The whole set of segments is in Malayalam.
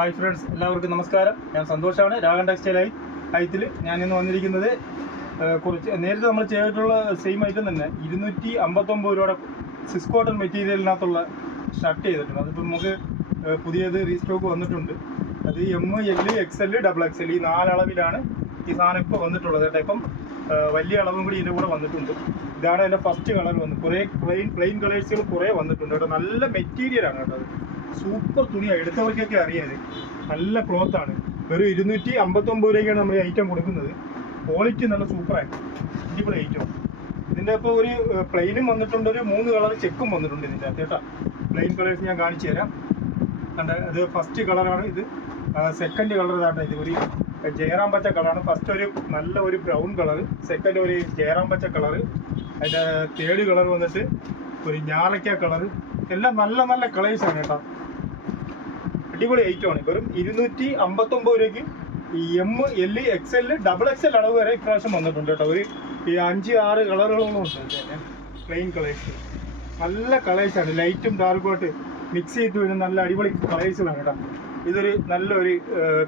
ഹായ് ഫ്രണ്ട്സ്, എല്ലാവർക്കും നമസ്കാരം. ഞാൻ സന്തോഷമാണ്. രാഗൻ ടെക്സ്റ്റൈൽ ഹൈത്തിൽ ഞാനിന്ന് വന്നിരിക്കുന്നത് കുറച്ച് നേരത്തെ നമ്മൾ ചെയ്തിട്ടുള്ള സെയിം ഐറ്റം തന്നെ 259 രൂപയുടെ സിസ് കോട്ടൺ മെറ്റീരിയലിനകത്തുള്ള ഷർട്ട് ചെയ്തിട്ടുണ്ട്. അതിപ്പോൾ നമുക്ക് പുതിയത് റീസ്റ്റോക്ക് വന്നിട്ടുണ്ട്. അത് ML, XL, XXL ഈ 4 അളവിലാണ് ഈ സാധനം ഇപ്പോൾ വന്നിട്ടുള്ളത് കേട്ടോ. ഇപ്പം വലിയ അളവും കൂടി ഇതിൻ്റെ കൂടെ വന്നിട്ടുണ്ട്. ഇതാണ് എൻ്റെ ഫസ്റ്റ് കളർ വന്നത്. കുറേ പ്ലെയിൻ കളേഴ്സുകൾ കുറേ വന്നിട്ടുണ്ട് കേട്ടോ. നല്ല മെറ്റീരിയലാണ് കേട്ടോ. അത് സൂപ്പർ തുണിയാണ്. എടുത്തവർക്കൊക്കെ അറിയാതെ നല്ല ക്ലോത്താണ്. വെറും 259 രൂപയ്ക്കാണ് നമ്മൾ ഈ ഐറ്റം കൊടുക്കുന്നത്. ക്വാളിറ്റി നല്ല സൂപ്പറായിട്ട് അടിപൊളി ഐറ്റം. ഇതിൻ്റെ ഇപ്പോൾ ഒരു പ്ലെയിനും വന്നിട്ടുണ്ട്, ഒരു 3 കളർ ചെക്കും വന്നിട്ടുണ്ട് ഇതിൻ്റെ അകത്ത് കേട്ടോ. പ്ലെയിൻ കളേഴ്സ് ഞാൻ കാണിച്ചു തരാം. കണ്ട, ഇത് ഫസ്റ്റ് കളറാണ്. ഇത് സെക്കൻഡ് കളർ ഇതാണ്. ഇത് ഒരു ജയറാം പച്ച കളറാണ്. ഫസ്റ്റ് ഒരു നല്ല ഒരു ബ്രൗൺ കളർ, സെക്കൻഡ് ഒരു ജയറാം പച്ച കളർ, അതിൻ്റെ തേർഡ് കളർ വന്നിട്ട് ഒരു ഞാറയ്ക്ക കളർ. എല്ലാം നല്ല നല്ല കളേഴ്സാണ് കേട്ടോ. അടിപൊളി ഐറ്റമാണ്. വെറും 259 രൂപയ്ക്ക് ML, XL, XXL അളവ് വരെ ഇപ്രാവശ്യം വന്നിട്ടുണ്ട് കേട്ടോ. ഒരു 5-6 കളറുകളോളം ഉണ്ട് പ്ലെയിൻ കളേഴ്സ്. നല്ല കളേഴ്സാണ്. ലൈറ്റും ഡാർക്കുമായിട്ട് മിക്സ് ചെയ്ത് വരുന്ന നല്ല അടിപൊളി കളേഴ്സുകളാണ് കേട്ടോ. ഇതൊരു നല്ലൊരു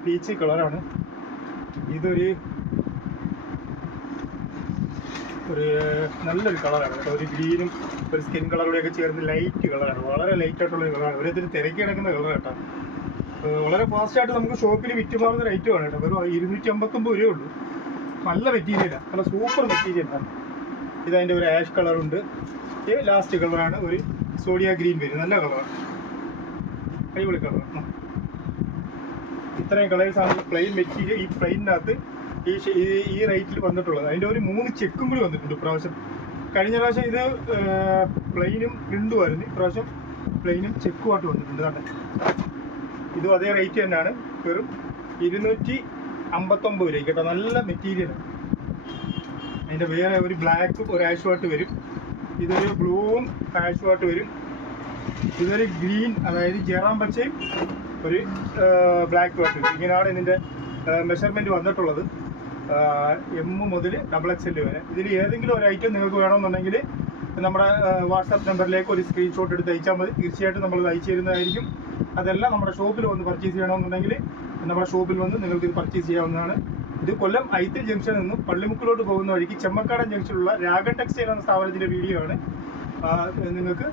പീച്ച് കളറാണ്. ഇതൊരു നല്ലൊരു കളറാണ് കേട്ടോ. ഒരു ഗ്രീനും ഒരു സ്കിൻ കളറുടെയൊക്കെ ചേർന്ന് ലൈറ്റ് കളറാണ്. വളരെ ലൈറ്റായിട്ടുള്ളൊരു കളറാണ്. ഓരോരുത്തർ തിരക്കി കിടക്കുന്ന കളർ കേട്ടോ. വളരെ ഫാസ്റ്റായിട്ട് നമുക്ക് ഷോപ്പിൽ വിറ്റുമാറുന്ന ഒരു ഐറ്റമാണ് കേട്ടോ. വെറും 259 രൂപയേ ഉള്ളൂ. നല്ല മെറ്റീരിയലാണ്, നല്ല സൂപ്പർ മെറ്റീരിയലാണ്. ഇതതിൻ്റെ ഒരു ആഷ് കളറുണ്ട്. ഇത് ലാസ്റ്റ് കളറാണ്, ഒരു സോഡിയ ഗ്രീൻ വരും. നല്ല കളറാണ്, അടിപൊളി കളറാണ്. ഇത്രയും കളേഴ്സാണ് ഈ പ്ലെയിൻ മെറ്റീരിയൽ ഈ പ്ലെയിനകത്ത് ഈ റേറ്റിൽ വന്നിട്ടുള്ളത്. അതിൻ്റെ ഒരു 3 ചെക്കും കൂടി വന്നിട്ടുണ്ട് ഇപ്രാവശ്യം. കഴിഞ്ഞ പ്രാവശ്യം ഇത് പ്ലെയിനും പ്രിൻറ്റുമായിരുന്നു. ഇപ്രാവശ്യം പ്ലെയിനും ചെക്കുമായിട്ട് വന്നിട്ടുണ്ട്. തന്നെ ഇതും അതേ റേറ്റ് തന്നെയാണ്. വെറും 259 രൂപ കേട്ടോ. നല്ല മെറ്റീരിയലാണ്. അതിൻ്റെ വേറെ ഒരു ബ്ലാക്കും ഒരു ആഷുമായിട്ട് വരും. ഇതൊരു ബ്ലൂവും ആഷുമായിട്ട് വരും. ഇതൊരു ഗ്രീൻ, അതായത് ജയറാം പച്ചയും ഒരു ബ്ലാക്കുമായിട്ട് വരും. ഇങ്ങനെയാണ് ഇതിൻ്റെ മെഷർമെൻറ്റ് വന്നിട്ടുള്ളത്. M മുതൽ XXL വരെ. ഇതിൽ ഏതെങ്കിലും ഒരു ഐറ്റം നിങ്ങൾക്ക് വേണമെന്നുണ്ടെങ്കിൽ നമ്മുടെ വാട്സാപ്പ് നമ്പറിലേക്ക് ഒരു സ്ക്രീൻഷോട്ട് എടുത്ത് അയച്ചാൽ മതി. തീർച്ചയായിട്ടും നമ്മൾ അയച്ചു തരുന്നതായിരിക്കും. അതെല്ലാം നമ്മുടെ ഷോപ്പിൽ വന്ന് പർച്ചേസ് ചെയ്യണമെന്നുണ്ടെങ്കിൽ നമ്മുടെ ഷോപ്പിൽ വന്ന് നിങ്ങൾക്ക് ഇത് പർച്ചേസ് ചെയ്യാവുന്നതാണ്. ഇത് കൊല്ലം ഐത്തിൽ ജംഗ്ഷനിൽ നിന്നും പള്ളിമുക്കിലോട്ട് പോകുന്ന വഴിക്ക് ചെമ്മക്കാടൻ ജംഗ്ഷനിലുള്ള രാഗൻ ടെക്സ്റ്റൈൽ എന്ന സ്ഥാപനത്തിൻ്റെ വീഡിയോ ആണ്. നിങ്ങൾക്ക്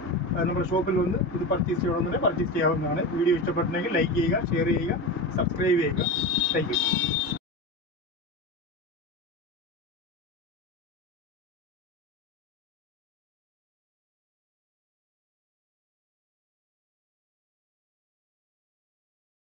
നമ്മുടെ ഷോപ്പിൽ വന്ന് ഇത് പർച്ചേസ് ചെയ്യണമെന്നുണ്ടെങ്കിൽ പർച്ചേസ് ചെയ്യാവുന്നതാണ്. വീഡിയോ ഇഷ്ടപ്പെട്ടിട്ടുണ്ടെങ്കിൽ ലൈക്ക് ചെയ്യുക, ഷെയർ ചെയ്യുക, സബ്സ്ക്രൈബ് ചെയ്യുക. Thank you.